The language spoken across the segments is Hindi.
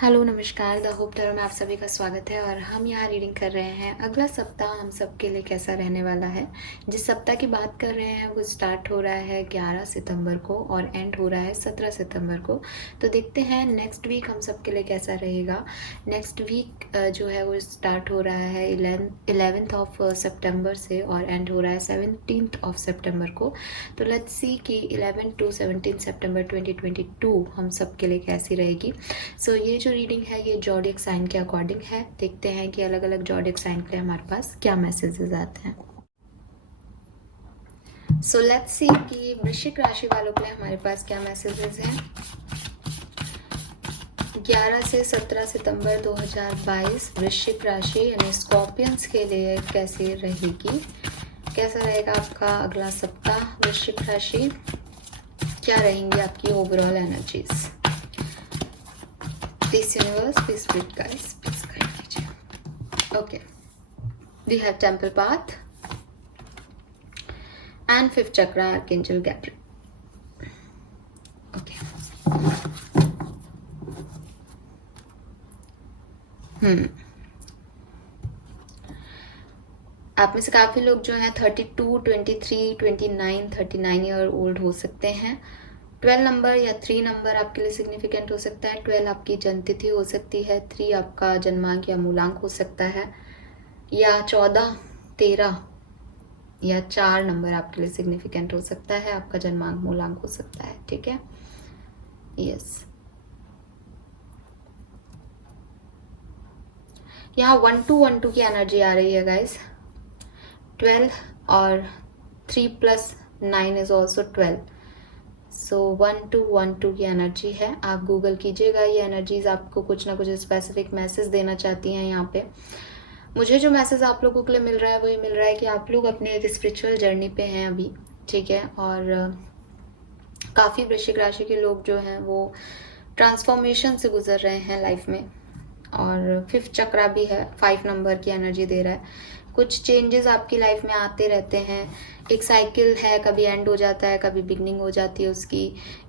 हेलो नमस्कार, द होप टर्म में आप सभी का स्वागत है। और हम यहाँ रीडिंग कर रहे हैं अगला सप्ताह हम सब के लिए कैसा रहने वाला है। जिस सप्ताह की बात कर रहे हैं वो स्टार्ट हो रहा है 11 सितंबर को और एंड हो रहा है 17 सितंबर को। तो देखते हैं नेक्स्ट वीक हम सब के लिए कैसा रहेगा। नेक्स्ट वीक जो है वो स्टार्ट हो रहा है 11th ऑफ सितंबर से और एंड हो रहा है 17th ऑफ सितंबर को। तो लेट्स सी कि 11 to 17 सितंबर 2022 हम सब के लिए कैसी रहेगी। सो ये जो रीडिंग है ये जॉडिक साइन के अकॉर्डिंग है। देखते हैं कि अलग अलग जॉडिक साइन के लिए हमारे पास क्या मैसेजेस आते हैं। सो लेट्स सी कि वृश्चिक राशि वालों के लिए हमारे पास क्या मैसेजेस हैं 11 से 17 सितंबर 2022 वृश्चिक राशि यानी स्कॉर्पियंस के लिए कैसी रहेगी। कैसा रहेगा आपका अगला सप्ताह वृश्चिक राशि, क्या रहेंगी आपकी overall energies. This universe, please read guys, please guide me. Okay, we have temple path and fifth chakra archangel Gabriel. Okay. आप में से काफी लोग जो है 32, 23, 29, 39 ईयर ओल्ड हो सकते हैं। 12 नंबर या 3 नंबर आपके लिए सिग्निफिकेंट हो सकता है। 12 आपकी जन्मतिथि हो सकती है, 3 आपका जन्मांक या मूलांक हो सकता है, या 14, 13 या 4 नंबर आपके लिए सिग्निफिकेंट हो सकता है। आपका जन्मांक मूलांक हो सकता है, ठीक है। यस, यहाँ 1212 की एनर्जी आ रही है गाइस। 12 और 3 + 9 इज ऑल्सो 12। सो 1212 की एनर्जी है। आप गूगल कीजिएगा, ये एनर्जीज आपको कुछ ना कुछ स्पेसिफिक मैसेज देना चाहती हैं। यहाँ पे मुझे जो मैसेज आप लोगों के लिए मिल रहा है वो ये मिल रहा है कि आप लोग अपने एक स्पिरिचुअल जर्नी पे हैं अभी, ठीक है। और काफ़ी वृश्चिक राशि के लोग जो हैं वो ट्रांसफॉर्मेशन से गुजर रहे हैं लाइफ में। और 5th चक्रा भी है, 5 नंबर की एनर्जी दे रहा है। कुछ चेंजेस आपकी लाइफ में आते रहते हैं। एक साइकिल है, कभी एंड हो जाता है, कभी बिगनिंग हो जाती है उसकी।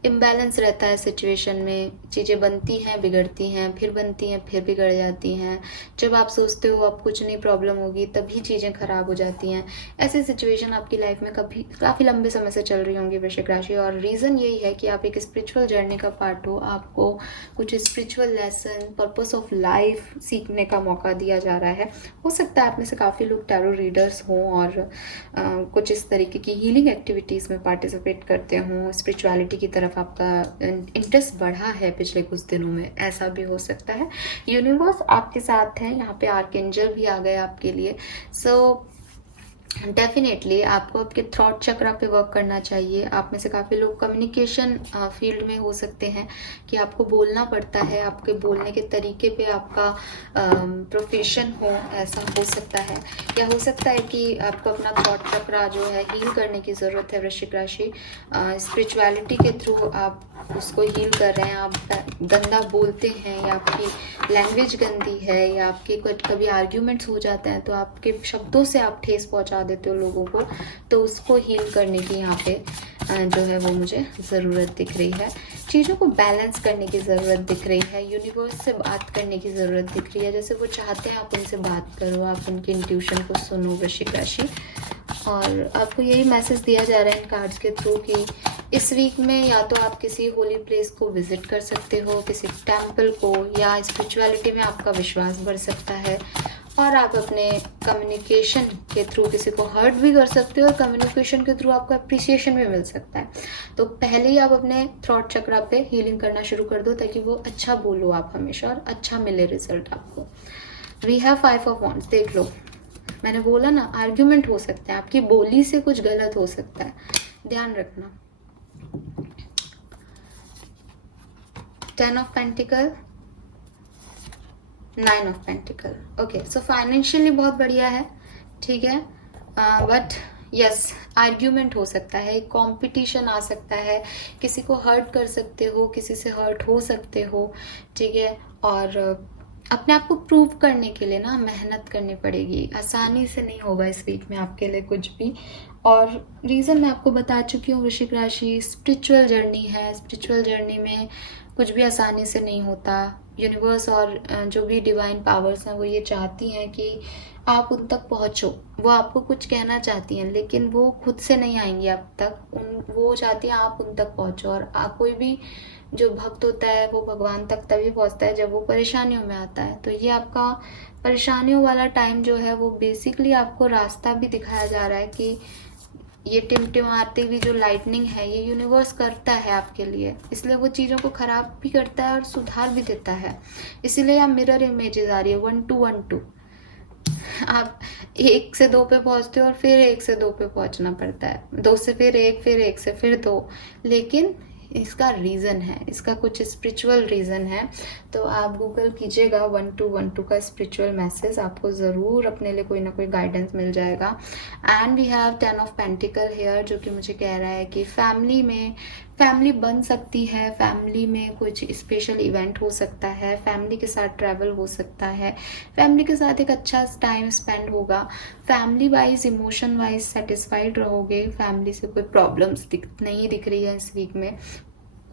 इम्बैलेंस रहता है सिचुएशन में, चीज़ें बनती हैं, बिगड़ती हैं, फिर बनती हैं, फिर बिगड़ जाती हैं। जब आप सोचते हो अब कुछ नहीं प्रॉब्लम होगी तभी चीज़ें खराब हो जाती हैं। ऐसी सिचुएशन आपकी लाइफ में कभी काफ़ी लंबे समय से चल रही होंगी वृश्चिक राशि। और रीज़न यही है कि आप एक स्पिरिचुअल जर्नी का पार्ट हो, आपको कुछ spiritual lesson, purpose of life सीखने का मौका दिया जा रहा है। हो सकता है आप में से काफ़ी लोग टैरो रीडर्स हों और कुछ इस तरीके की हीलिंग एक्टिविटीज़ में पार्टिसिपेट करते हों। स्पिरिचुअलिटी की तरफ आपका इंटरेस्ट बढ़ा है पिछले कुछ दिनों में, ऐसा भी हो सकता है। यूनिवर्स आपके साथ है, यहाँ पे आर्कएंजल भी आ गए आपके लिए। सो डेफिनेटली आपको आपके थ्रॉट चक्रा पे वर्क करना चाहिए। आप में से काफ़ी लोग कम्युनिकेशन फील्ड में हो सकते हैं कि आपको बोलना पड़ता है, आपके बोलने के तरीके पे आपका प्रोफेशन हो, ऐसा हो सकता है। या हो सकता है कि आपको अपना थ्रॉट चक्रा जो है हील करने की ज़रूरत है वृश्चिक राशि। स्पिरिचुअलिटी के थ्रू आप उसको हील कर रहे हैं। आप गंदा बोलते हैं या आपकी लैंग्वेज गंदी है या आपके कुछ कभी आर्ग्यूमेंट्स हो जाते हैं तो आपके शब्दों से आप ठेस पहुंचा देते हो लोगों को, तो उसको हील करने की यहाँ पे जो है वो मुझे ज़रूरत दिख रही है। चीज़ों को बैलेंस करने की ज़रूरत दिख रही है। यूनिवर्स से बात करने की ज़रूरत दिख रही है। जैसे वो चाहते हैं आप उनसे बात करो, आप उनके इंट्यूशन को सुनो वृश्चिक राशि। और आपको यही मैसेज दिया जा रहा है इन कार्ड्स के थ्रू कि इस वीक में या तो आप किसी होली प्लेस को विजिट कर सकते हो, किसी टेम्पल को, या स्पिरिचुअलिटी में आपका विश्वास बढ़ सकता है। और आप अपने कम्युनिकेशन के थ्रू किसी को हर्ट भी कर सकते हो और कम्युनिकेशन के थ्रू आपको अप्रिसिएशन भी मिल सकता है। तो पहले ही आप अपने थ्रॉट चक्रा पे हीलिंग करना शुरू कर दो ताकि वो अच्छा बोलो आप हमेशा और अच्छा मिले रिजल्ट आपको। वी हैव 5 ऑफ वॉन्ड्स, देख लो मैंने बोला ना, आर्ग्यूमेंट हो सकता है, आपकी बोली से कुछ गलत हो सकता है, ध्यान रखना। 10 of pentacle, 9 of pentacle. Okay, so financially बहुत बढ़िया है, ठीक है। बट यस, आर्ग्यूमेंट हो सकता है, एक कॉम्पिटिशन आ सकता है, किसी को हर्ट कर सकते हो, किसी से हर्ट हो सकते हो, ठीक है। और अपने आप को प्रूव करने के लिए ना मेहनत करनी पड़ेगी, आसानी से नहीं होगा इस वीक में आपके लिए कुछ भी। और रीज़न मैं आपको बता चुकी हूँ वृश्चिक राशि, स्पिरिचुअल जर्नी है। स्पिरिचुअल जर्नी में कुछ भी आसानी से नहीं होता। यूनिवर्स और जो भी डिवाइन पावर्स हैं वो ये चाहती हैं कि आप उन तक पहुँचो। वो आपको कुछ कहना चाहती हैं लेकिन वो खुद से नहीं आएंगी आप तक, वो चाहती हैं आप उन तक पहुँचो। और कोई भी जो भक्त होता है वो भगवान तक तभी पहुँचता है जब वो परेशानियों में आता है। तो ये आपका परेशानियों वाला टाइम जो है वो बेसिकली आपको रास्ता भी दिखाया जा रहा है कि ये टिमटिमाती हुई जो लाइटनिंग है ये यूनिवर्स करता है आपके लिए, इसलिए वो चीज़ों को ख़राब भी करता है और सुधार भी देता है। इसीलिए आप मिरर इमेजेस आ रही है 1 2 1 2। आप 1 से 2 पे पहुंचते हो और फिर 1 से 2 पे पहुंचना पड़ता है, 2 से फिर 1, फिर 1 से फिर 2। लेकिन इसका रीज़न है, इसका कुछ स्पिरिचुअल रीज़न है। तो आप गूगल कीजिएगा 1212 का स्पिरिचुअल मैसेज, आपको ज़रूर अपने लिए कोई ना कोई गाइडेंस मिल जाएगा। And we have 10 of pentacle here, जो कि मुझे कह रहा है कि फैमिली बन सकती है, फैमिली में कुछ स्पेशल इवेंट हो सकता है, फैमिली के साथ ट्रैवल हो सकता है, फैमिली के साथ एक अच्छा टाइम स्पेंड होगा, family wise emotion wise satisfied रहोगे, फैमिली से कोई प्रॉब्लम्स नहीं दिख रही है इस वीक में,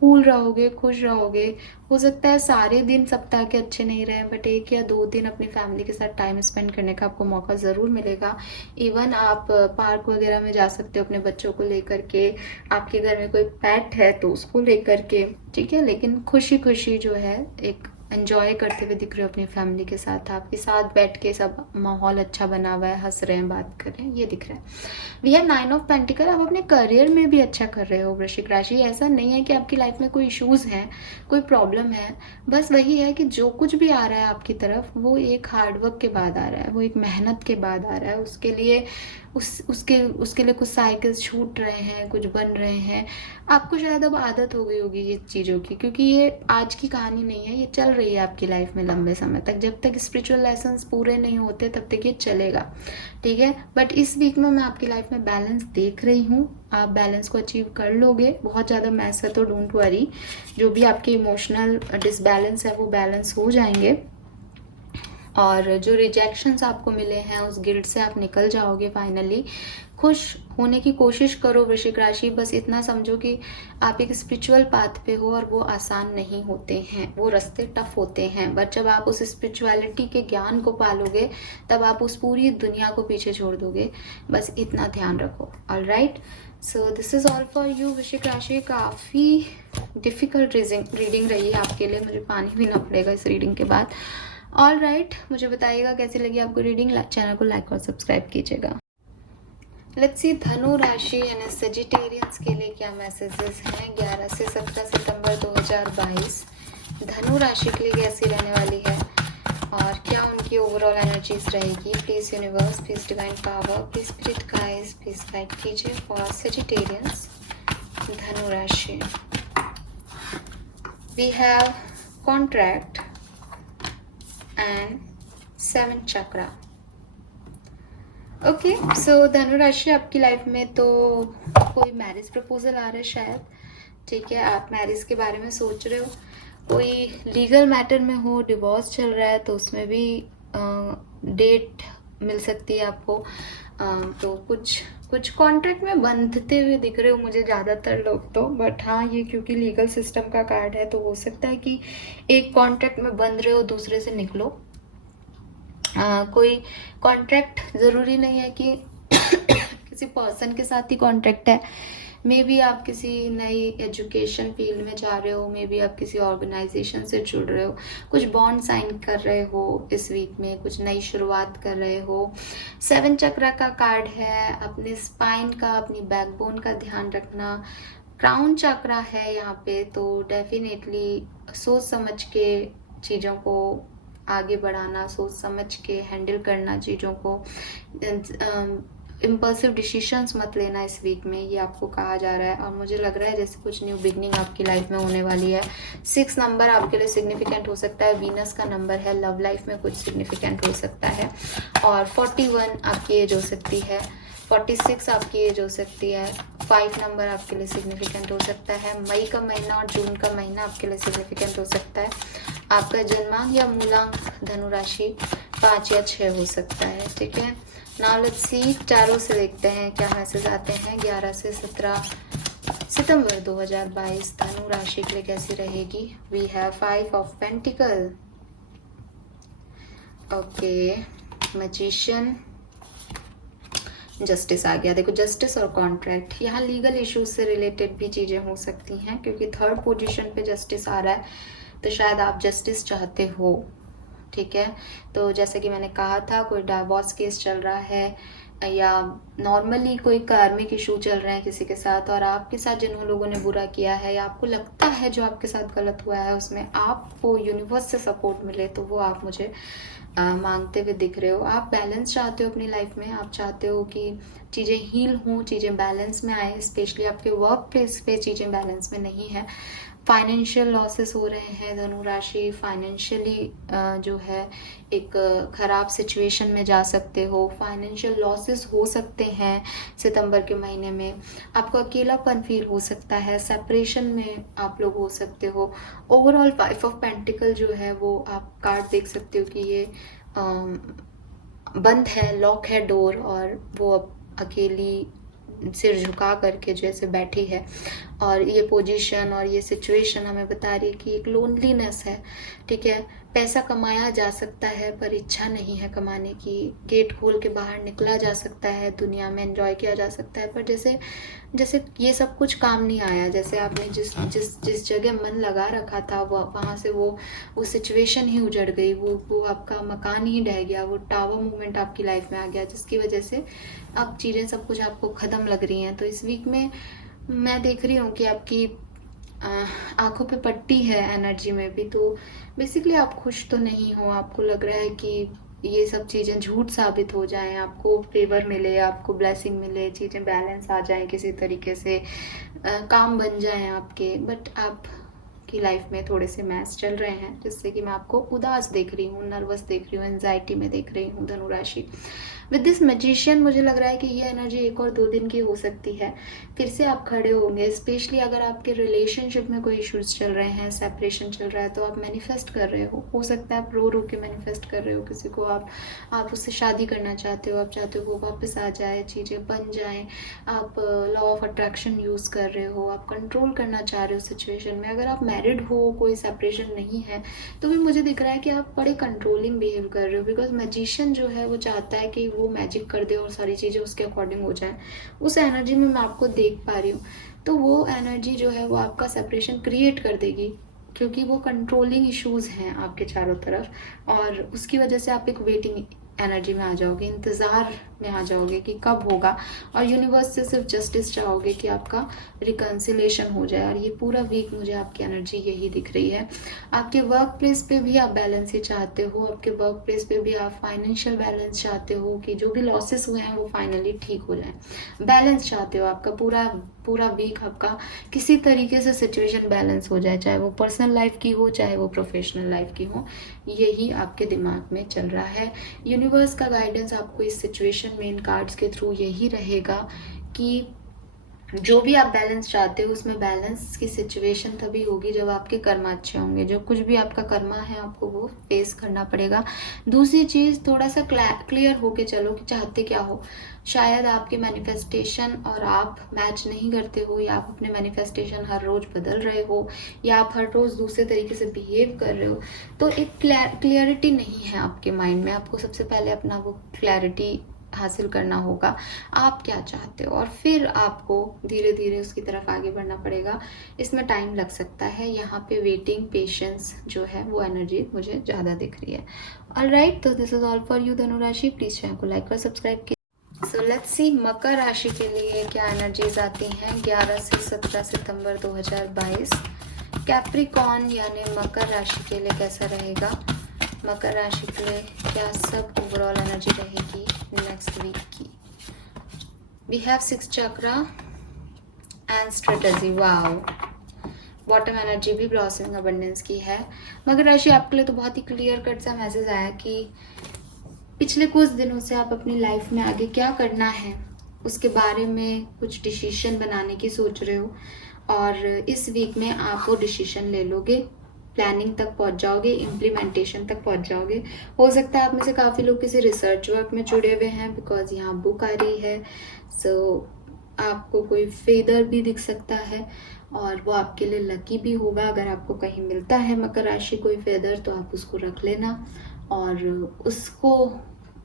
कूल रहोगे, खुश रहोगे। हो सकता है सारे दिन सप्ताह के अच्छे नहीं रहे, बट 1 या 2 दिन अपनी फैमिली के साथ टाइम स्पेंड करने का आपको मौका ज़रूर मिलेगा। इवन आप पार्क वगैरह में जा सकते हो अपने बच्चों को लेकर के, आपके घर में कोई पेट है तो उसको लेकर के, ठीक है। लेकिन खुशी खुशी जो है एक एंजॉय करते हुए दिख रहे हो अपनी फैमिली के साथ, आपके साथ बैठ के सब माहौल अच्छा बना हुआ है, हंस रहे हैं, बात कर रहे हैं, ये दिख रहा है। वी हैव 9 ऑफ पेंटिकल, आप अपने करियर में भी अच्छा कर रहे हो वृश्चिक राशि। ऐसा नहीं है कि आपकी लाइफ में कोई इश्यूज हैं, कोई प्रॉब्लम है, बस वही है कि जो कुछ भी आ रहा है आपकी तरफ वो एक हार्डवर्क के बाद आ रहा है, वो एक मेहनत के बाद आ रहा है। उसके लिए उसके लिए कुछ साइकिल्स छूट रहे हैं, कुछ बन रहे हैं। आपको शायद अब आदत हो गई होगी ये चीज़ों की, क्योंकि ये आज की कहानी नहीं है, ये चल रही है आपकी लाइफ में लंबे समय तक। जब तक स्पिरिचुअल लेसन्स पूरे नहीं होते तब तक ये चलेगा, ठीक है। बट इस वीक में मैं आपकी लाइफ में बैलेंस देख रही हूँ, आप बैलेंस को अचीव कर लोगे। बहुत ज़्यादा मैस है तो डोंट वरी, जो भी आपके इमोशनल डिसबैलेंस है वो बैलेंस हो जाएंगे। और जो रिजेक्शंस आपको मिले हैं उस गिल्ट से आप निकल जाओगे फाइनली। खुश होने की कोशिश करो वृश्चिक राशि, बस इतना समझो कि आप एक स्पिरिचुअल पाथ पे हो और वो आसान नहीं होते हैं, वो रास्ते टफ होते हैं। बट जब आप उस स्पिरिचुअलिटी के ज्ञान को पालोगे तब आप उस पूरी दुनिया को पीछे छोड़ दोगे, बस इतना ध्यान रखो। Alright, so this is all for you वृश्चिक राशि। काफ़ी डिफ़िकल्ट रीडिंग रही है आपके लिए, मुझे पानी पीना पड़ेगा इस रीडिंग के बाद। ऑल राइट, मुझे बताइएगा कैसी लगी आपको रीडिंग। चैनल को लाइक और सब्सक्राइब कीजिएगा। लेट्स सी धनु राशि यानी सजिटेरियंस के लिए क्या मैसेजेस हैं 11 से 17 सितंबर 2022 धनु राशि के लिए कैसी रहने वाली है और क्या उनकी ओवरऑल एनर्जीज रहेगी। Please universe, please divine power, please spirit guides, please guide कीजिए फॉर सजिटेरियंस धनु राशि। We have contract and 7 chakra. Okay, so धनु राशि आपकी लाइफ में तो कोई मैरिज प्रपोजल आ रहा है शायद, ठीक है। आप मैरिज के बारे में सोच रहे हो, कोई लीगल मैटर में हो, डिवोर्स चल रहा है तो उसमें भी डेट मिल सकती है आपको। तो कुछ कॉन्ट्रैक्ट में बंधते हुए दिख रहे हो मुझे ज़्यादातर लोग तो, बट हाँ ये क्योंकि लीगल सिस्टम का कार्ड है तो हो सकता है कि एक कॉन्ट्रैक्ट में बंध रहे हो, दूसरे से निकलो। कोई कॉन्ट्रैक्ट ज़रूरी नहीं है कि किसी पर्सन के साथ ही कॉन्ट्रैक्ट है। मे बी आप किसी नई एजुकेशन फील्ड में जा रहे हो, मे बी आप किसी ऑर्गेनाइजेशन से जुड़ रहे हो, कुछ बॉन्ड साइन कर रहे हो इस वीक में, कुछ नई शुरुआत कर रहे हो। 7 चक्र का कार्ड है, अपने स्पाइन का, अपनी बैकबोन का ध्यान रखना। क्राउन चक्र है यहाँ पे, तो डेफिनेटली सोच समझ के चीज़ों को आगे बढ़ाना, सोच समझ के हैंडल करना चीज़ों को। इम्पल्सिव डिसीजंस मत लेना इस वीक में, ये आपको कहा जा रहा है। और मुझे लग रहा है जैसे कुछ न्यू बिगनिंग आपकी लाइफ में होने वाली है। 6 नंबर आपके लिए सिग्निफिकेंट हो सकता है, वीनस का नंबर है, लव लाइफ में कुछ सिग्निफिकेंट हो सकता है। और 41 आपकी एज हो सकती है, 46 आपकी एज हो सकती है। 5 नंबर आपके लिए सिग्निफिकेंट हो सकता है। मई का महीना और जून का महीना आपके लिए सिग्निफिकेंट हो सकता है। आपका जन्मांक या मूलांक धनु राशि 5 या 6 हो सकता है, ठीक है। नाउ लेट्स सी, चारों से देखते हैं क्या मैसेज आते हैं 11 से 17 सितंबर 2022 धनु राशि के लिए कैसी रहेगी? We have 5 of pentacle, okay, magician, justice आ गया। देखो जस्टिस और कॉन्ट्रैक्ट, यहाँ लीगल इश्यूज से रिलेटेड भी चीज़ें हो सकती हैं, क्योंकि थर्ड पोजीशन पे जस्टिस आ रहा है, तो शायद आप जस्टिस चाहते हो, ठीक है। तो जैसे कि मैंने कहा था, कोई डाइवोर्स केस चल रहा है या नॉर्मली कोई कार्मिक इशू चल रहे हैं किसी के साथ, और आपके साथ जिन लोगों ने बुरा किया है या आपको लगता है जो आपके साथ गलत हुआ है उसमें आपको यूनिवर्स से सपोर्ट मिले, तो वो आप मुझे मांगते हुए दिख रहे हो। आप बैलेंस चाहते हो अपनी लाइफ में, आप चाहते हो कि चीज़ें हील हों, चीज़ें बैलेंस में आए, स्पेशली आपके वर्क प्लेस पे चीज़ें बैलेंस में नहीं है। फाइनेंशियल लॉसेस हो रहे हैं धनु राशि, फाइनेंशियली जो है एक ख़राब सिचुएशन में जा सकते हो, फाइनेंशियल लॉसेस हो सकते हैं सितंबर के महीने में। आपको अकेलापन फील हो सकता है, सेपरेशन में आप लोग हो सकते हो। ओवरऑल 5 ऑफ पेंटिकल जो है वो आप कार्ड देख सकते हो कि ये बंद है, लॉक है डोर, और वो अब अकेली सिर झुका करके जैसे बैठी है। और ये पोजीशन और ये सिचुएशन हमें बता रही है कि एक लोनलीनेस है, ठीक है। पैसा कमाया जा सकता है पर इच्छा नहीं है कमाने की, गेट खोल के बाहर निकला जा सकता है, दुनिया में एंजॉय किया जा सकता है, पर जैसे जैसे ये सब कुछ काम नहीं आया, जैसे आपने जिस जिस जिस जगह मन लगा रखा था वहाँ से वो सिचुएशन ही उजड़ गई, वो आपका मकान ही ढह गया, वो टावर मूवमेंट आपकी लाइफ में आ गया, जिसकी वजह से अब चीज़ें सब कुछ आपको ख़त्म लग रही हैं। तो इस वीक में मैं देख रही हूँ कि आपकी आंखों पे पट्टी है एनर्जी में भी, तो बेसिकली आप खुश तो नहीं हो। आपको लग रहा है कि ये सब चीज़ें झूठ साबित हो जाएं, आपको फेवर मिले, आपको ब्लेसिंग मिले, चीज़ें बैलेंस आ जाएं किसी तरीके से, काम बन जाएं आपके, बट आप की लाइफ में थोड़े से मैस चल रहे हैं, जिससे कि मैं आपको उदास देख रही हूँ, नर्वस देख रही हूँ, एंजाइटी में देख रही हूँ धनु राशि। विद दिस मैजिशियन मुझे लग रहा है कि ये एनर्जी 1 और 2 दिन की हो सकती है, फिर से आप खड़े होंगे। स्पेशली अगर आपके रिलेशनशिप में कोई इश्यूज चल रहे हैं, सेपरेशन चल रहा है, तो आप मैनिफेस्ट कर रहे हो सकता है आप रो रो के मैनिफेस्ट कर रहे हो किसी को, आप उससे शादी करना चाहते हो, आप चाहते हो वो वापस आ जाए, चीज़ें बन जाएं, आप लॉ ऑफ अट्रैक्शन यूज़ कर रहे हो, आप कंट्रोल करना चाह रहे हो सिचुएशन में। अगर आप मैरिड हो, कोई सेपरेशन नहीं है, तो भी मुझे दिख रहा है कि आप बड़े कंट्रोलिंग बिहेव कर रहे हो, बिकॉज मैजिशियन जो है वो चाहता है कि वो मैजिक कर दे और सारी चीज़ें उसके अकॉर्डिंग हो जाए। उस एनर्जी में मैं आपको देख पा रही हूँ, तो वो एनर्जी जो है वो आपका सेपरेशन क्रिएट कर देगी, क्योंकि वो कंट्रोलिंग इश्यूज हैं आपके चारों तरफ, और उसकी वजह से आप एक वेटिंग एनर्जी में आ जाओगे, इंतज़ार में आ जाओगे कि कब होगा, और यूनिवर्स से सिर्फ जस्टिस चाहोगे कि आपका रिकन्सिलेशन हो जाए। और ये पूरा वीक मुझे आपकी एनर्जी यही दिख रही है। आपके वर्क प्लेस पे भी आप बैलेंस ही चाहते हो, आपके वर्क प्लेस पे भी आप फाइनेंशियल बैलेंस चाहते हो कि जो भी लॉसेस हुए हैं वो फाइनली ठीक हो जाए, बैलेंस चाहते हो। आपका पूरा वीक आपका किसी तरीके से सिचुएशन बैलेंस हो जाए, चाहे वो पर्सनल लाइफ की हो, चाहे वो प्रोफेशनल लाइफ की हो, यही आपके दिमाग में चल रहा है। यूनिवर्स का गाइडेंस आपको इस सिचुएशन में इन कार्ड्स के थ्रू यही रहेगा कि जो भी आप बैलेंस चाहते हो उसमें बैलेंस की सिचुएशन तभी होगी जब आपके कर्म अच्छे होंगे। जो कुछ भी आपका कर्मा है आपको वो फेस करना पड़ेगा। दूसरी चीज़, थोड़ा सा क्लियर होके चलो कि चाहते क्या हो। शायद आपके मैनिफेस्टेशन और आप मैच नहीं करते हो, या आप अपने मैनिफेस्टेशन हर रोज़ बदल रहे हो, या आप हर रोज़ दूसरे तरीके से बिहेव कर रहे हो, तो एक क्लियरिटी नहीं है आपके माइंड में। आपको सबसे पहले अपना वो क्लैरिटी हासिल करना होगा, आप क्या चाहते हो, और फिर आपको धीरे धीरे उसकी तरफ आगे बढ़ना पड़ेगा। इसमें टाइम लग सकता है, यहाँ पे वेटिंग, पेशेंस जो है वो एनर्जी मुझे ज़्यादा दिख रही है। ऑलराइट, तो this is all for you धनु राशि। प्लीज़ चैनल को लाइक और सब्सक्राइब कीजिए। सो लेट्स सी मकर राशि के लिए क्या एनर्जीज आती हैं 11 से 17 सितंबर 2022। कैप्रिकॉन यानी मकर राशि के लिए कैसा रहेगा? मकर राशि के लिए क्या सब ओवरऑल एनर्जी रहेगी नेक्स्ट वीक की? We have 6 chakra and strategy. Wow, bottom energy भी ब्लॉसमिंग अबंडेंस की है। मकर राशि आपके लिए तो बहुत ही क्लियर कट सा मैसेज आया कि पिछले कुछ दिनों से आप अपनी लाइफ में आगे क्या करना है उसके बारे में कुछ डिसीजन बनाने की सोच रहे हो, और इस वीक में आप वो डिसीजन ले लोगे, प्लानिंग तक पहुंच जाओगे, इम्प्लीमेंटेशन तक पहुंच जाओगे। हो सकता है आप में से काफ़ी लोग किसी रिसर्च वर्क में जुड़े हुए हैं, बिकॉज यहाँ बुक आ रही है। सो आपको कोई फेदर भी दिख सकता है और वो आपके लिए लकी भी होगा। अगर आपको कहीं मिलता है मकर राशि कोई फेदर तो आप उसको रख लेना और उसको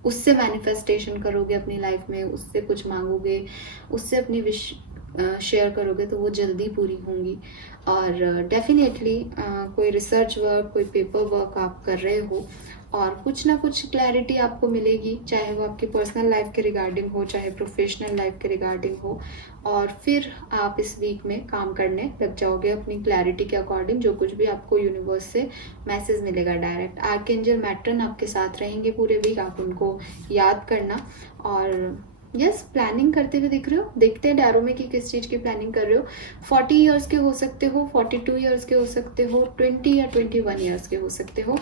उससे मैनिफेस्टेशन करोगे अपनी लाइफ में, उससे कुछ मांगोगे, उससे अपनी विश शेयर करोगे तो वो जल्दी पूरी होंगी। और डेफिनेटली कोई रिसर्च वर्क, कोई पेपर वर्क आप कर रहे हो और कुछ ना कुछ क्लैरिटी आपको मिलेगी, चाहे वो आपकी पर्सनल लाइफ के रिगार्डिंग हो, चाहे प्रोफेशनल लाइफ के रिगार्डिंग हो। और फिर आप इस वीक में काम करने लग जाओगे अपनी क्लैरिटी के अकॉर्डिंग। जो कुछ भी आपको यूनिवर्स से मैसेज मिलेगा डायरेक्ट, आर्कएंजल मैट्रन आपके साथ रहेंगे पूरे वीक, आप उनको याद करना। और यस, प्लानिंग करते हुए दिख रहे हो। देखते हैं डैरो में कि किस चीज़ की प्लानिंग कर रहे हो। 40 ईयर्स के हो सकते हो, 42 ईयर्स के हो सकते हो, 20 या 21 ईयर्स के हो सकते हो।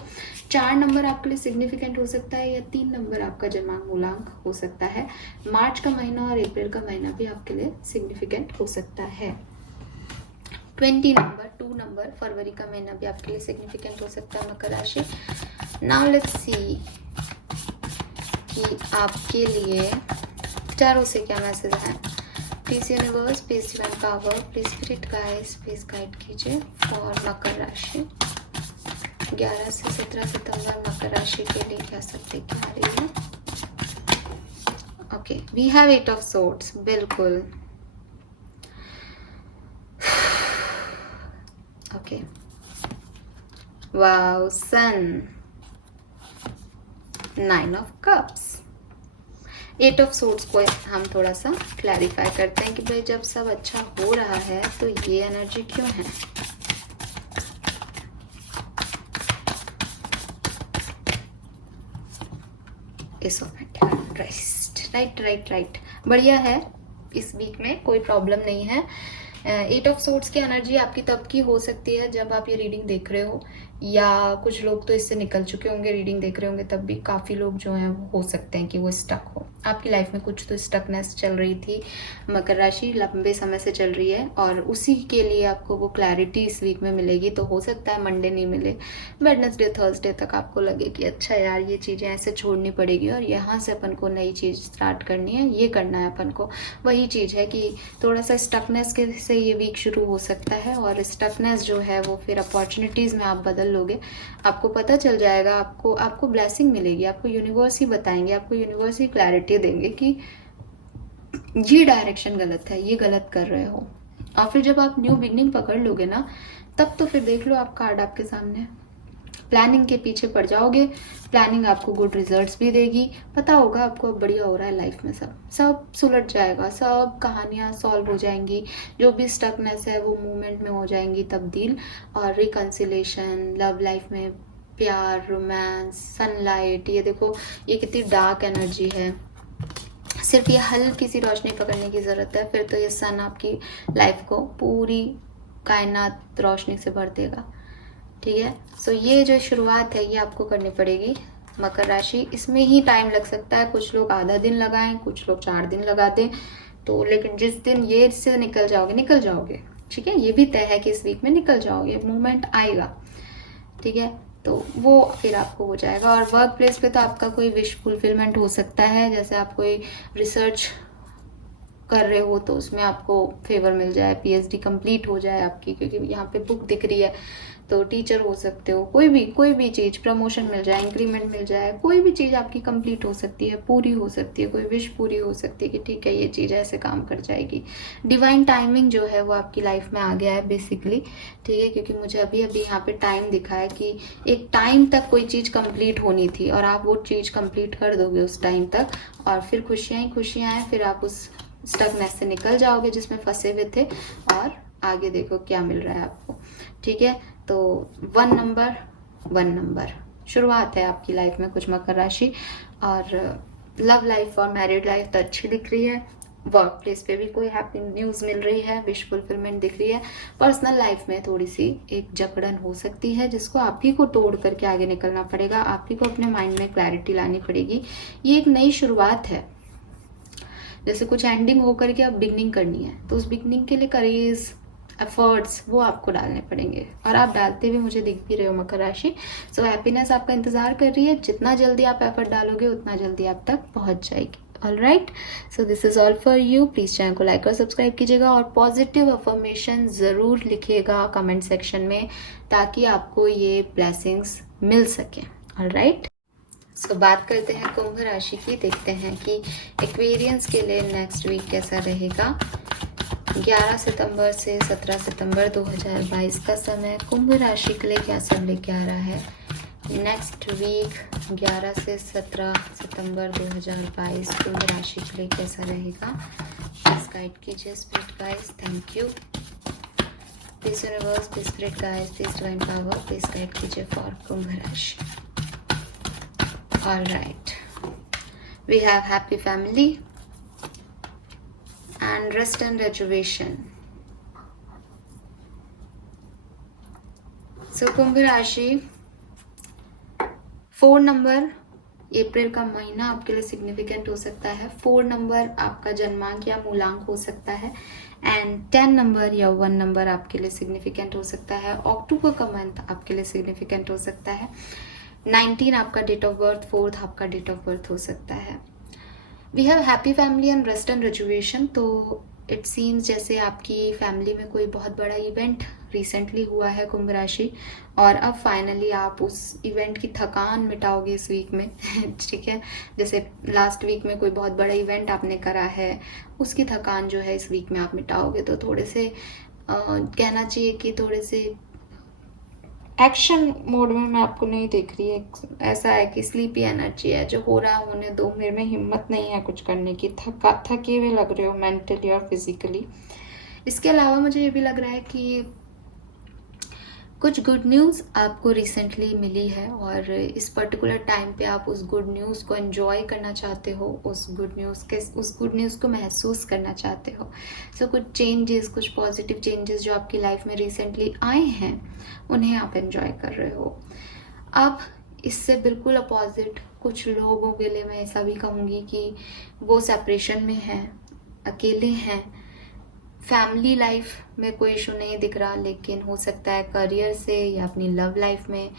4 नंबर आपके लिए सिग्निफिकेंट हो सकता है या 3 नंबर आपका जन्मांक मूलांक हो सकता है। मार्च का महीना और अप्रैल का महीना भी आपके लिए सिग्निफिकेंट हो सकता है। 20 नंबर, 2 नंबर, फरवरी का महीना भी आपके लिए सिग्निफिकेंट हो सकता है मकर राशि। नाउ लेट्स सी कि आपके लिए टैरो से क्या मैसेज है। Please universe, please divine power, please spirit guides, please guide कीजिए फॉर मकर राशि 11 से 17 सितंबर मकर राशि के लिए क्या सकते क्या आ रही है। Okay, we have 8 of swords, बिल्कुल। Okay, wow, sun, 9 of cups. 8 of swords को हम थोड़ा सा क्लैरिफाई करते हैं कि भाई जब सब अच्छा हो रहा है तो ये एनर्जी क्यों है। राइट, बढ़िया है। इस वीक में कोई प्रॉब्लम नहीं है। 8 ऑफ सोर्ड्स की एनर्जी आपकी तब की हो सकती है जब आप ये रीडिंग देख रहे हो, या कुछ लोग तो इससे निकल चुके होंगे, रीडिंग देख रहे होंगे, तब भी काफ़ी लोग जो हैं वो हो सकते हैं कि वो स्टक हो। आपकी लाइफ में कुछ तो स्टकनेस चल रही थी, मकर राशि लंबे समय से चल रही है और उसी के लिए आपको वो क्लैरिटी इस वीक में मिलेगी। तो हो सकता है मंडे नहीं मिले, वेडनेसडे, थर्सडे तक आपको लगे कि अच्छा यार ये चीज़ें ऐसे छोड़नी पड़ेगी और यहाँ से अपन को नई चीज़ स्टार्ट करनी है, ये करना है अपन को। वही चीज़ है कि थोड़ा सा स्टकनेस के से ये वीक शुरू हो सकता है और स्टकनेस जो है वो फिर अपॉर्चुनिटीज़ में आप बदल लोगे। आपको पता चल जाएगा, आपको ब्लेसिंग मिलेगी, आपको यूनिवर्स ही बताएंगे, आपको यूनिवर्स ही क्लैरिटी देंगे कि ये डायरेक्शन गलत है, ये गलत कर रहे हो। और फिर जब आप न्यू बिगनिंग पकड़ लोगे ना, तब तो फिर देख लो आप कार्ड आपके सामने, प्लानिंग के पीछे पड़ जाओगे। प्लानिंग आपको गुड रिजल्ट्स भी देगी, पता होगा आपको अब बढ़िया हो रहा है लाइफ में, सब सुलझ जाएगा, सब कहानियाँ सॉल्व हो जाएंगी, जो भी स्टकनेस है वो मूवमेंट में हो जाएंगी तब्दील। और रिकन्सिलेशन, लव लाइफ में प्यार, रोमांस, सनलाइट, ये देखो ये कितनी डार्क एनर्जी है, सिर्फ ये हल्की सी रोशनी पकड़ने की ज़रूरत है, फिर तो ये सन आपकी लाइफ को पूरी कायनात रोशनी से भर देगा। ठीक है, सो ये जो शुरुआत है ये आपको करनी पड़ेगी मकर राशि। इसमें ही टाइम लग सकता है, कुछ लोग आधा दिन लगाएं, कुछ लोग 4 दिन लगा दें, तो लेकिन जिस दिन ये से निकल जाओगे। ठीक है, ये भी तय है कि इस वीक में निकल जाओगे, मूवमेंट आएगा। ठीक है, तो वो फिर आपको हो जाएगा। और वर्क प्लेस पे तो आपका कोई विश फुलफिलमेंट हो सकता है, जैसे आप कोई रिसर्च कर रहे हो तो उसमें आपको फेवर मिल जाए, पीएचडी कंप्लीट हो जाए आपकी, क्योंकि यहाँ पे बुक दिख रही है। तो टीचर हो सकते हो, कोई भी चीज़, प्रमोशन मिल जाए, इंक्रीमेंट मिल जाए, कोई भी चीज़ आपकी कंप्लीट हो सकती है, पूरी हो सकती है, कोई विश पूरी हो सकती है कि ठीक है ये चीज़ ऐसे काम कर जाएगी। डिवाइन टाइमिंग जो है वो आपकी लाइफ में आ गया है बेसिकली। ठीक है, क्योंकि मुझे अभी यहाँ पे टाइम दिखा है कि एक टाइम तक कोई चीज़ कंप्लीट होनी थी और आप वो चीज़ कंप्लीट कर दोगे उस टाइम तक, और फिर खुशियाँ ही खुशियाँ हैं, फिर आप उस स्टकनेस से निकल जाओगे जिसमें फंसे हुए थे, और आगे देखो क्या मिल रहा है आपको। ठीक है, तो 1 नंबर शुरुआत है आपकी लाइफ में कुछ मकर राशि। और लव लाइफ और मैरिड लाइफ तो अच्छी दिख रही है, वर्क प्लेस पे भी कोई हैप्पी न्यूज़ मिल रही है, विश फुलफिलमेंट दिख रही है। पर्सनल लाइफ में थोड़ी सी एक जकड़न हो सकती है जिसको आप ही को तोड़ करके आगे निकलना पड़ेगा, आप ही को अपने माइंड में क्लैरिटी लानी पड़ेगी। ये एक नई शुरुआत है, जैसे कुछ एंडिंग होकर के अब बिगनिंग करनी है, तो उस बिगनिंग के लिए करेज, एफर्ट्स वो आपको डालने पड़ेंगे, और आप डालते हुए मुझे दिख भी रहे हो मकर राशि। सो हैप्पीनेस आपका इंतजार कर रही है, जितना जल्दी आप एफर्ट डालोगे उतना जल्दी आप तक पहुंच जाएगी, all right, so this is all for you. Please channel को लाइक और सब्सक्राइब कीजिएगा और पॉजिटिव अफर्मेशन ज़रूर लिखिएगा कमेंट सेक्शन में ताकि आपको ये ब्लेसिंग्स मिल सके. ऑल राइट, सो बात करते हैं कुंभ राशि की. देखते हैं कि एक्वेरियंस के लिए नेक्स्ट वीक कैसा रहेगा. 11 सितंबर से 17 सितंबर 2022 का समय कुंभ राशि के लिए क्या सब लेके आ रहा है. नेक्स्ट वीक 11 से 17 सितंबर 2022 कुंभ राशि के लिए कैसा रहेगा. प्लीज गाइड कीजिए spirit guys. Thank you. Please universe, please spirit guys, please divine power, please guide कीजिए फॉर कुंभ राशि. All right, we have happy family and rest and rejuvenation. So कुंभ राशि 4 नंबर अप्रैल का महीना आपके लिए सिग्निफिकेंट हो सकता है. 4 नंबर आपका जन्मांक या मूलांक हो सकता है एंड 10 नंबर या 1 नंबर आपके लिए सिग्निफिकेंट हो सकता है. अक्टूबर का मंथ आपके लिए सिग्निफिकेंट हो सकता है. 19 आपका डेट ऑफ बर्थ, 4th आपका डेट ऑफ बर्थ हो सकता है. We have happy family and rest and rejuvenation. तो इट सीम्स जैसे आपकी फैमिली में कोई बहुत बड़ा इवेंट रिसेंटली हुआ है कुंभ राशि और अब फाइनली आप उस इवेंट की थकान मिटाओगे इस वीक में. ठीक है, जैसे लास्ट वीक में कोई बहुत बड़ा इवेंट आपने करा है उसकी थकान जो है इस वीक में आप मिटाओगे. तो थोड़े से कहना चाहिए कि थोड़े से एक्शन मोड में मैं आपको नहीं देख रही है. ऐसा है कि स्लीपी एनर्जी है, जो हो रहा होने दो, मेरे में हिम्मत नहीं है कुछ करने की. थके हुए लग रहे हो मेंटली और फिजिकली. इसके अलावा मुझे ये भी लग रहा है कि कुछ गुड न्यूज़ आपको रिसेंटली मिली है और इस पर्टिकुलर टाइम पे आप उस गुड न्यूज़ को एंजॉय करना चाहते हो, उस गुड न्यूज़ को महसूस करना चाहते हो. सो कुछ चेंजेस, कुछ पॉजिटिव चेंजेस जो आपकी लाइफ में रिसेंटली आए हैं उन्हें आप एंजॉय कर रहे हो. अब इससे बिल्कुल अपोजिट कुछ लोगों के लिए मैं ऐसा भी कहूँगी कि वो सेपरेशन में हैं, अकेले हैं. फैमिली लाइफ में कोई इशू नहीं दिख रहा, लेकिन हो सकता है करियर से या अपनी लव लाइफ में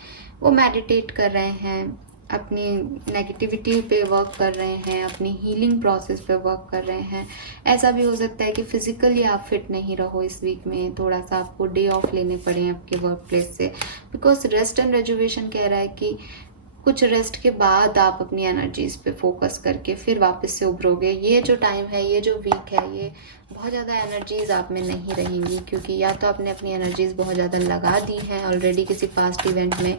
वो मेडिटेट कर रहे हैं, अपनी नेगेटिविटी पे वर्क कर रहे हैं, अपनी हीलिंग प्रोसेस पे वर्क कर रहे हैं. ऐसा भी हो सकता है कि फिजिकली आप फिट नहीं रहो इस वीक में, थोड़ा सा आपको डे ऑफ लेने पड़े आपके वर्क प्लेस से. बिकॉज रेस्ट एंड रेजुवेशन कह रहा है कि कुछ रेस्ट के बाद आप अपनी एनर्जीज पे फोकस करके फिर वापस से उभरोगे. ये जो टाइम है, ये जो वीक है, ये बहुत ज़्यादा एनर्जीज आप में नहीं रहेंगी क्योंकि या तो आपने अपनी एनर्जीज बहुत ज़्यादा लगा दी हैं ऑलरेडी किसी पास्ट इवेंट में,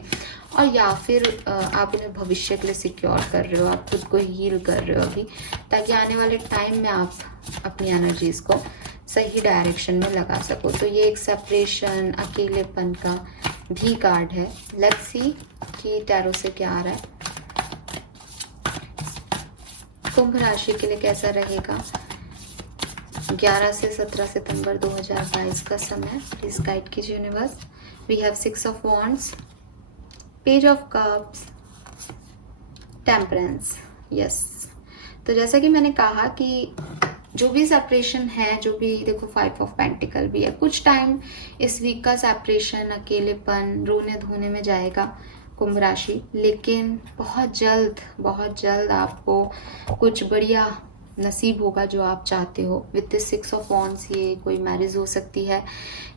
और या फिर आप उन्हें भविष्य के लिए सिक्योर कर रहे हो, आप खुद को हील कर रहे हो अभी, ताकि आने वाले टाइम में आप अपनी एनर्जीज को सही डायरेक्शन में लगा सको. तो ये एक सेपरेशन, अकेलेपन का भी कार्ड है. लेट्स सी कि टैरो से क्या आ रहा है. कुंभ राशि के लिए कैसा रहेगा 11 से 17 सितंबर 2022 का समय. प्लीज गाइड कीजिए universe. We have 6 of wands, page of cups, temperance. Yes, तो जैसा कि मैंने कहा कि जो भी सेपरेशन है, जो भी देखो 5 ऑफ पेंटिकल भी है, कुछ टाइम इस वीक का सेपरेशन, अकेलेपन, रोने धोने में जाएगा कुंभ राशि, लेकिन बहुत जल्द आपको कुछ बढ़िया नसीब होगा जो आप चाहते हो. विथ दिस 6 ऑफ वॉन्ड्स ये कोई मैरिज हो सकती है,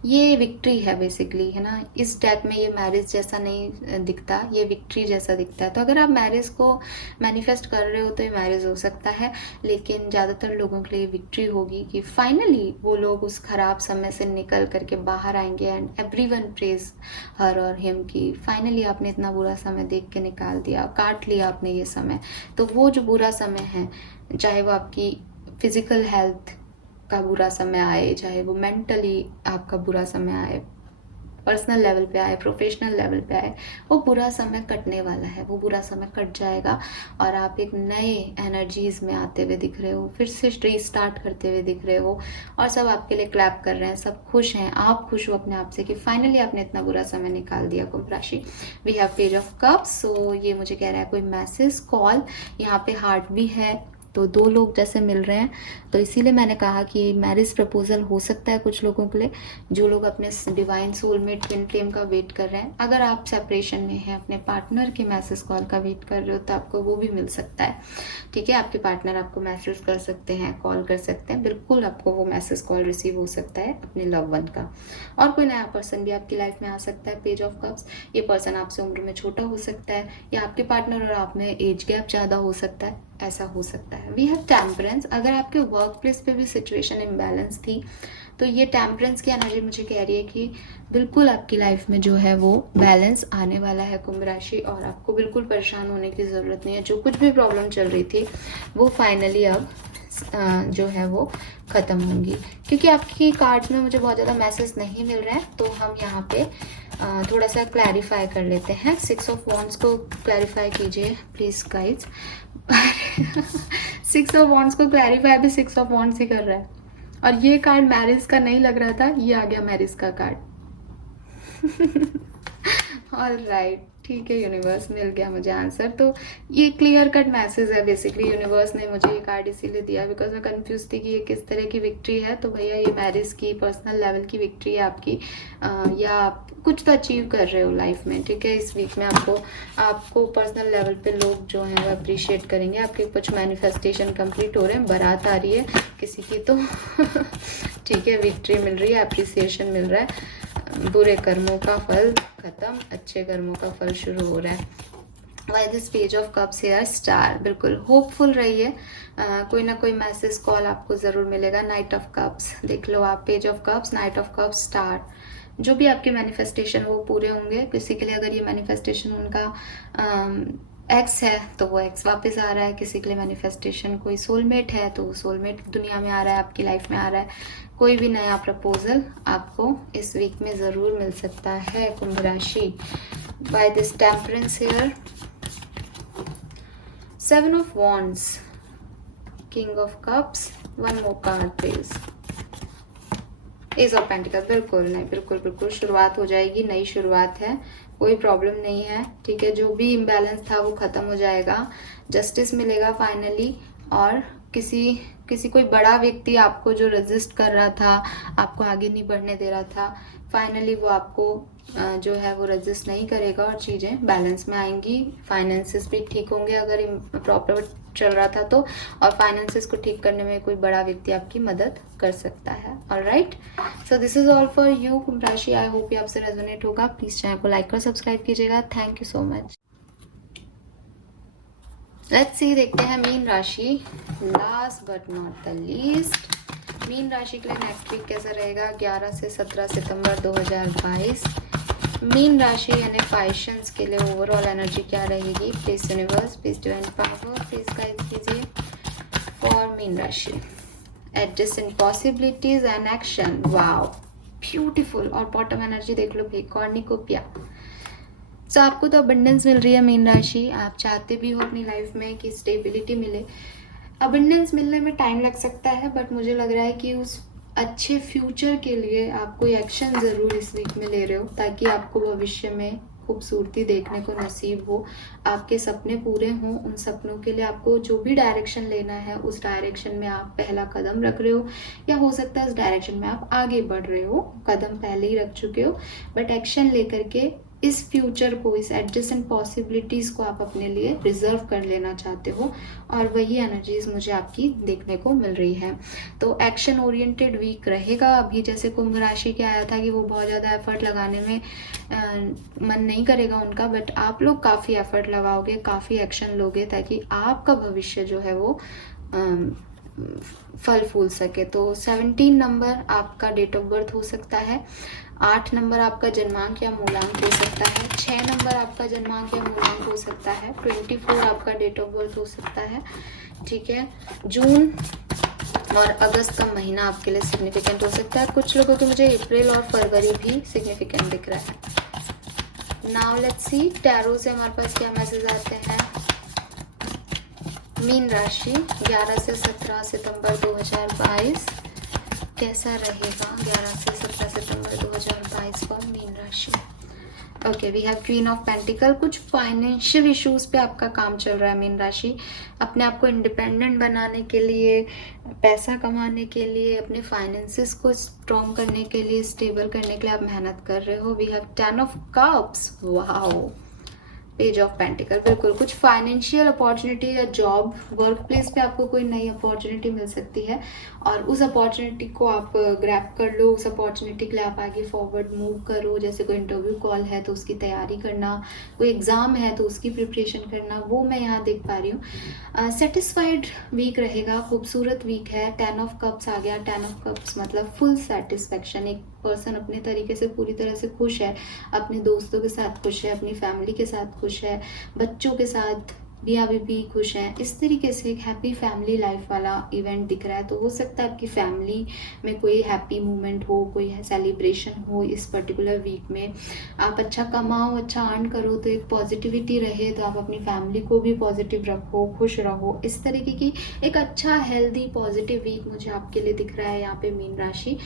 ये विक्ट्री है बेसिकली, है ना. इस डेक में ये मैरिज जैसा नहीं दिखता, ये विक्ट्री जैसा दिखता है. तो अगर आप मैरिज को मैनिफेस्ट कर रहे हो तो ये मैरिज हो सकता है, लेकिन ज़्यादातर लोगों के लिए विक्ट्री होगी कि फाइनली वो लोग उस खराब समय से निकल करके बाहर आएंगे एंड एवरीवन प्रेज हर और हिम कि फाइनली आपने इतना बुरा समय देख के निकाल दिया, काट लिया आपने ये समय. तो वो जो बुरा समय है, चाहे वो आपकी फिजिकल हेल्थ का बुरा समय आए, चाहे वो मेंटली आपका बुरा समय आए, पर्सनल लेवल पे आए, प्रोफेशनल लेवल पे आए, वो बुरा समय कटने वाला है. वो बुरा समय कट जाएगा और आप एक नए एनर्जीज में आते हुए दिख रहे हो, फिर से रीस्टार्ट करते हुए दिख रहे हो और सब आपके लिए क्लैप कर रहे हैं, सब खुश हैं. आप खुश हो अपने आप से कि फाइनली आपने इतना बुरा समय निकाल दिया कुंभ राशि. We have page of cups. So ये मुझे कह रहा है कोई मैसेज, कॉल, यहाँ पे हार्ट भी है, तो 2 लोग जैसे मिल रहे हैं, तो इसीलिए मैंने कहा कि मैरिज प्रपोजल हो सकता है कुछ लोगों के लिए, जो लोग अपने डिवाइन सोलमेट ट्विन फ्लेम का वेट कर रहे हैं। अगर आप सेपरेशन में हैं, अपने पार्टनर के मैसेज कॉल का वेट कर रहे हो, तो आपको वो भी मिल सकता है। ठीक है, आपके पार्टनर आपको मैसेज कर सकते हैं, कॉल कर सकते हैं, बिल्कुल आपको वो मैसेज कॉल रिसीव हो सकता है अपने लव वन का। और कोई नया पर्सन भी आपकी लाइफ में आ सकता है। पेज ऑफ कप्स, ये पर्सन आपसे उम्र में छोटा हो सकता है, या आपके पार्टनर और आप में एज गैप ज़्यादा हो सकता है, ऐसा हो सकता है। We have temperance. अगर आपके वर्क प्लेस पे भी सिचुएशन इम्बैलेंस थी, तो ये टेम्परेंस की एनर्जी मुझे कह रही है कि बिल्कुल आपकी लाइफ में जो है वो बैलेंस आने वाला है कुंभ राशि, और आपको बिल्कुल परेशान होने की ज़रूरत नहीं है। जो कुछ भी प्रॉब्लम चल रही थी वो फाइनली अब जो है वो ख़त्म होंगी। क्योंकि आपकी कार्ड्स में मुझे बहुत ज़्यादा मैसेज नहीं मिल रहे हैं, तो हम यहाँ पे थोड़ा सा क्लैरिफाई कर लेते हैं। 6 ऑफ वॉन्ड्स को क्लैरिफाई कीजिए प्लीज़ गाइज। 6 ऑफ वॉन्ड्स को क्लैरिफाई भी 6 ऑफ वॉन्ड्स ही कर रहा है, और ये कार्ड मैरिज का नहीं लग रहा था, ये आ गया मैरिज का कार्ड। ऑलराइट, ठीक है यूनिवर्स, मिल गया मुझे आंसर। तो ये क्लियर कट मैसेज है बेसिकली। यूनिवर्स ने मुझे ये कार्ड इसीलिए दिया बिकॉज मैं कंफ्यूज थी कि ये किस तरह की विक्ट्री है। तो भैया ये मैरिज की पर्सनल लेवल की विक्ट्री है आपकी, या आप कुछ तो अचीव कर रहे हो लाइफ में। ठीक है, इस वीक में आपको पर्सनल लेवल पे लोग जो हैं वो अप्रिशिएट करेंगे। आपके कुछ मैनिफेस्टेशन कंप्लीट हो रहे हैं, बारात आ रही है किसी की तो ठीक है, विक्ट्री मिल रही है, अप्रिसिएशन मिल रहा है। बुरे कर्मों का फल खत्म, अच्छे कर्मों का फल शुरू हो रहा है। Why this page of cups here star, बिल्कुल होपफुल रहिए। कोई ना कोई मैसेज कॉल आपको ज़रूर मिलेगा। नाइट ऑफ कप्स देख लो आप, page of cups, night of cups, star. जो भी आपके मैनिफेस्टेशन वो पूरे होंगे। किसी के लिए अगर ये मैनिफेस्टेशन उनका एक्स है तो वो एक्स वापस आ रहा है। किसी के लिए मैनिफेस्टेशन कोई सोलमेट है तो वो सोलमेट दुनिया में आ रहा है, आपकी लाइफ में आ रहा है। कोई भी नया प्रपोजल आपको इस वीक में ज़रूर मिल सकता है कुंभ राशि। By this temperance here, 7 of wands, king of cups, 1 more card please, ace of pentacle. बिल्कुल नहीं, बिल्कुल बिल्कुल शुरुआत हो जाएगी, नई शुरुआत है, कोई प्रॉब्लम नहीं है। ठीक है, जो भी इम्बैलेंस था वो ख़त्म हो जाएगा, जस्टिस मिलेगा फाइनली। और किसी कोई बड़ा व्यक्ति आपको जो रेजिस्ट कर रहा था, आपको आगे नहीं बढ़ने दे रहा था, फाइनली वो आपको जो है वो रेजिस्ट नहीं करेगा और चीज़ें बैलेंस में आएंगी। फाइनेंसेस भी ठीक होंगे अगर प्रॉपर चल रहा था तो, और फाइनेंसेस को ठीक करने में कोई बड़ा व्यक्ति आपकी मदद कर सकता है। Alright, so this is all for you कुंभ राशि। आई होप ये आपसे रेजोनेट होगा। प्लीज़ चैनल को लाइक और सब्सक्राइब कीजिएगा। Thank you so much. Let's see, देखते हैं मीन राशि। Last but not the least, मीन राशि के लिए नेक्स्ट वीक कैसा रहेगा 11 से 17 सितंबर 2022। मीन राशि यानी फाइशंस के लिए ओवरऑल एनर्जी क्या रहेगी? Please universe, please divine power, please guide कीजिए फॉर मीन राशि। Adjust in possibilities and action, wow beautiful. और बॉटम एनर्जी देख लो भाई, कॉर्निकोपिया। सो आपको तो अबंडेंस मिल रही है मीन राशि। आप चाहते भी हो अपनी लाइफ में कि स्टेबिलिटी मिले। अबंडेंस मिलने में टाइम लग सकता है, बट मुझे लग रहा है कि उस अच्छे फ्यूचर के लिए आप कोई एक्शन ज़रूर इस वीक में ले रहे हो, ताकि आपको भविष्य में खूबसूरती देखने को नसीब हो, आपके सपने पूरे हों। उन सपनों के लिए आपको जो भी डायरेक्शन लेना है उस डायरेक्शन में आप पहला कदम रख रहे हो, या हो सकता है उस डायरेक्शन में आप आगे बढ़ रहे हो, कदम पहले ही रख चुके हो, बट एक्शन लेकर के इस फ्यूचर को, इस एडजस्टेंट पॉसिबिलिटीज़ को आप अपने लिए रिजर्व कर लेना चाहते हो, और वही एनर्जीज मुझे आपकी देखने को मिल रही है। तो एक्शन ओरिएंटेड वीक रहेगा। अभी जैसे कुंभ राशि के आया था कि वो बहुत ज़्यादा एफर्ट लगाने में मन नहीं करेगा उनका, बट आप लोग काफ़ी एफर्ट लगाओगे, काफ़ी एक्शन लोगे, ताकि आपका भविष्य जो है वो फल फूल सके। तो 17 नंबर आपका डेट ऑफ बर्थ हो सकता है, 8 नंबर आपका जन्मांक या मूलांक हो सकता है, 6 नंबर आपका जन्मांक या मूलांक हो सकता है, 24 आपका डेट ऑफ बर्थ हो सकता है। ठीक है, जून और अगस्त का महीना आपके लिए सिग्निफिकेंट हो सकता है। कुछ लोगों के मुझे अप्रैल और फरवरी भी सिग्निफिकेंट दिख रहा है। नाउ लेट्स सी, टैरो से हमारे पास क्या मैसेज आते हैं। मीन राशि 11 से 17 सितंबर 2022 कैसा रहेगा? 11 से 17 सितंबर 2022 फॉर मीन राशि। Okay, we have queen of pentacle. कुछ फाइनेंशियल इश्यूज पे आपका काम चल रहा है मीन राशि। अपने आप को इंडिपेंडेंट बनाने के लिए, पैसा कमाने के लिए, अपने फाइनेंसेस को स्ट्रॉन्ग करने के लिए, स्टेबल करने के लिए आप मेहनत कर रहे हो। We have 10 of cups. Wow, page of pentacle. बिल्कुल, कुछ फाइनेंशियल अपॉर्चुनिटी या जॉब वर्क प्लेस पे आपको कोई नई अपॉर्चुनिटी मिल सकती है और उस अपॉर्चुनिटी को आप ग्रैब कर लो। उस अपॉर्चुनिटी के लिए आप आगे फॉरवर्ड मूव करो। जैसे कोई इंटरव्यू कॉल है तो उसकी तैयारी करना, कोई एग्जाम है तो उसकी प्रिपरेशन करना, वो मैं यहाँ देख पा रही हूँ। सेटिस्फाइड वीक रहेगा, खूबसूरत वीक है। 10 ऑफ कप्स आ गया। 10 ऑफ कप्स मतलब फुल सेटिस्फेक्शन। एक पर्सन अपने तरीके से पूरी तरह से खुश है, अपने दोस्तों के साथ खुश है, अपनी फैमिली के साथ खुश है, बच्चों के साथ मियाँ बीबी खुश हैं। इस तरीके से एक हैप्पी फैमिली लाइफ वाला इवेंट दिख रहा है। तो हो सकता है आपकी फैमिली में कोई हैप्पी मोमेंट हो, कोई सेलिब्रेशन हो इस पर्टिकुलर वीक में। आप अच्छा कमाओ, अच्छा अर्न करो तो एक पॉजिटिविटी रहे, तो आप अपनी फैमिली को भी पॉजिटिव रखो, खुश रहो। इस तरीके की एक अच्छा हेल्दी पॉजिटिव वीक मुझे आपके लिए दिख रहा है यहाँ पे मीन राशि।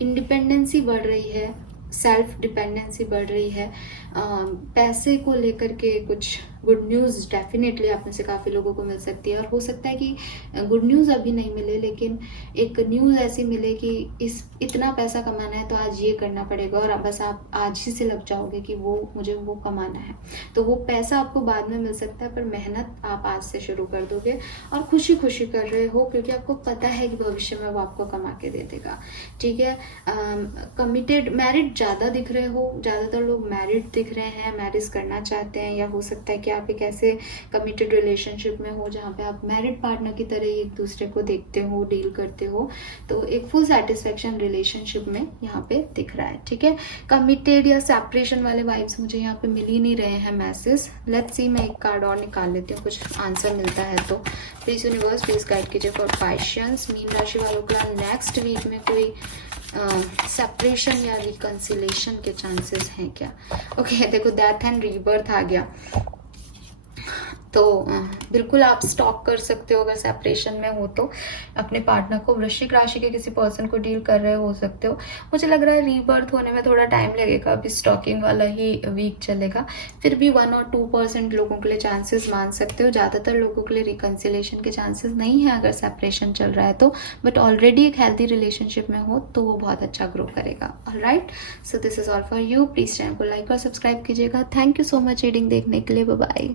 इंडिपेंडेंसी बढ़ रही है, सेल्फ डिपेंडेंसी बढ़ रही है। पैसे को लेकर के कुछ गुड न्यूज़ डेफिनेटली आप में से काफ़ी लोगों को मिल सकती है। और हो सकता है कि गुड न्यूज़ अभी नहीं मिले, लेकिन एक न्यूज़ ऐसी मिले कि इतना पैसा कमाना है तो आज ये करना पड़ेगा, और बस आप आज ही से लग जाओगे कि मुझे वो कमाना है। तो वो पैसा आपको बाद में मिल सकता है, पर मेहनत आप आज से शुरू कर दोगे और खुशी खुशी कर रहे हो, क्योंकि आपको पता है कि भविष्य में वो आपको कमा के दे देगा। ठीक है। कमिटेड, मैरिड ज़्यादा दिख रहे हो, ज़्यादातर लोग मैरिड दिख रहे हैं, मैरिज करना चाहते हैं, या हो सकता है कि आप एक ऐसे कमिटेड रिलेशनशिप में हो जहाँ पे आप मैरिड पार्टनर की तरह ही एक दूसरे को देखते हो, डील करते हो। तो एक फुल सेटिस्फेक्शन रिलेशनशिप में यहाँ पे दिख रहा है। ठीक है। कमिटेड या सेपरेशन वाले वाइब्स मुझे यहाँ पे मिल ही नहीं रहे हैं मैसेज। लेट्स सी, मैं एक कार्ड और निकाल लेती हूँ, कुछ आंसर मिलता है तो। प्लीज यूनिवर्स प्लीज गाइड कीजिए फॉर पैशंस। मीन राशि वालों का नेक्स्ट वीक में कोई सेपरेशन या रिकंसिलेशन के चांसेस हैं क्या? ओके, देखो डेथ एंड रीबर्थ आ गया। तो बिल्कुल आप स्टॉक कर सकते हो अगर सेपरेशन में हो तो अपने पार्टनर को। वृश्चिक राशि के किसी पर्सन को डील कर रहे हो सकते हो। मुझे लग रहा है रीबर्थ होने में थोड़ा टाइम लगेगा, अभी स्टॉकिंग वाला ही वीक चलेगा। फिर भी 1 और 2% लोगों के लिए चांसेस मान सकते हो। ज़्यादातर लोगों के लिए रिकंसिलेशन के चांसेस नहीं है अगर सेपरेशन चल रहा है तो, बट ऑलरेडी एक हेल्थी रिलेशनशिप में हो तो वो बहुत अच्छा ग्रो करेगा। Alright, so this is all for you. Please channel को लाइक और सब्सक्राइब कीजिएगा। Thank you so much reading देखने के लिए। Bye bye.